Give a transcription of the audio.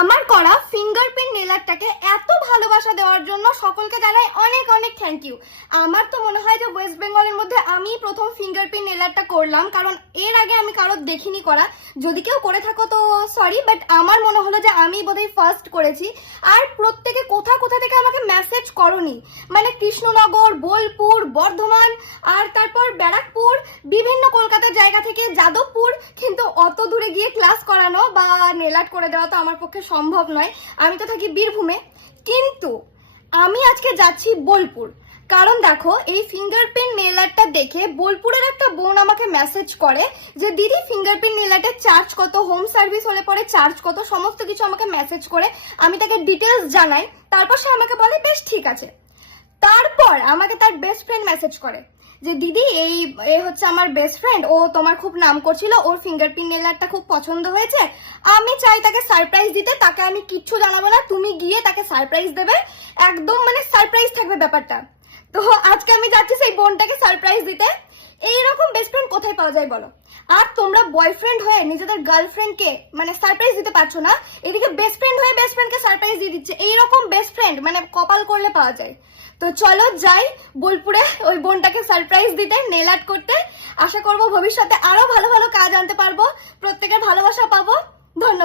আমার করা fingerprint nail আর্টটাকে এত ভালোবাসা দেওয়ার জন্য সকলকে জানাই অনেক অনেক থ্যাংক ইউ। আমার তো মনে হয় যে ওয়েস্ট বেঙ্গলের মধ্যে আমি প্রথম ফিঙ্গারপ্রিন্ট নেল আর্টটা করলাম, কারণ এর আগে আমি কারোর দেখিনি করা। যদি কেউ করে থাকো তো সরি, বাট আমার মনে হলো যে আমি বোধহয় ফার্স্ট করেছি। আর প্রত্যেকে কোথা কোথা থেকে আমাকে মেসেজ করনি, মানে কৃষ্ণনগর, বোলপুর, বর্ধমান, আর তারপর ব্যারাকপুর, বিভিন্ন কলকাতার জায়গা থেকে, যাদবপুর। কিন্তু অত দূরে গিয়ে ক্লাস করানো বা নেল আর্ট করে দেওয়া তো আমার পক্ষে সম্ভব নয়, আমি তো থাকি বীরভূমে। কিন্তু আমি আজকে যাচ্ছি বোলপুর, কারণ দেখো এই ফিঙ্গারপ্রিন্ট নেল আর্টটা দেখে বোলপুরের একটা বোন আমাকে মেসেজ করে যে দিদি ফিঙ্গারপ্রিন্ট নেল আর্টের চার্জ কত, হোম সার্ভিস হলে পরে চার্জ কত, সমস্ত কিছু আমাকে মেসেজ করে। আমি তাকে ডিটেলস জানাই, তারপর সে আমাকে বলে বেশ ঠিক আছে। তারপর আমাকে তার বেস্ট ফ্রেন্ড মেসেজ করে যে দিদি এই হচ্ছে আমার বেস্ট ফ্রেন্ড, ও তোমার খুব নাম করছিল, ওর ফিঙ্গারপ্রিন্ট নেল আর্টটা খুব পছন্দ হয়েছে, আমি চাই তাকে সারপ্রাইজ দিতে। তাকে আমি কিচ্ছু জানাবো না, তুমি গিয়ে তাকে সারপ্রাইজ দেবে, একদম মানে সারপ্রাইজ থাকবে ব্যাপারটা। তো আজকে আমি যাচ্ছি সেই বোনটাকে সারপ্রাইজ দিতে। এইরকম বেস্ট ফ্রেন্ড কোথায় পাওয়া যায় বলো? আর তোমরা বয়ফ্রেন্ড হয়ে নিজেদের গার্লফ্রেন্ডকে মানে সারপ্রাইজ দিতে পারছো না, এদিকে বেস্ট ফ্রেন্ড হয়ে বেস্ট ফ্রেন্ডকে সারপ্রাইজ দিয়ে দিচ্ছে। এইরকম বেস্ট ফ্রেন্ড মানে কপাল করলে পাওয়া যায়। তো চলো যাই বোলপুরে ওই বোনটাকে সারপ্রাইজ দিতে, নেল আর্ট করতে। আশা করবো ভবিষ্যতে আরো ভালো ভালো কাজ আনতে পারবো, প্রত্যেকের ভালোবাসা পাবো। ধন্যবাদ।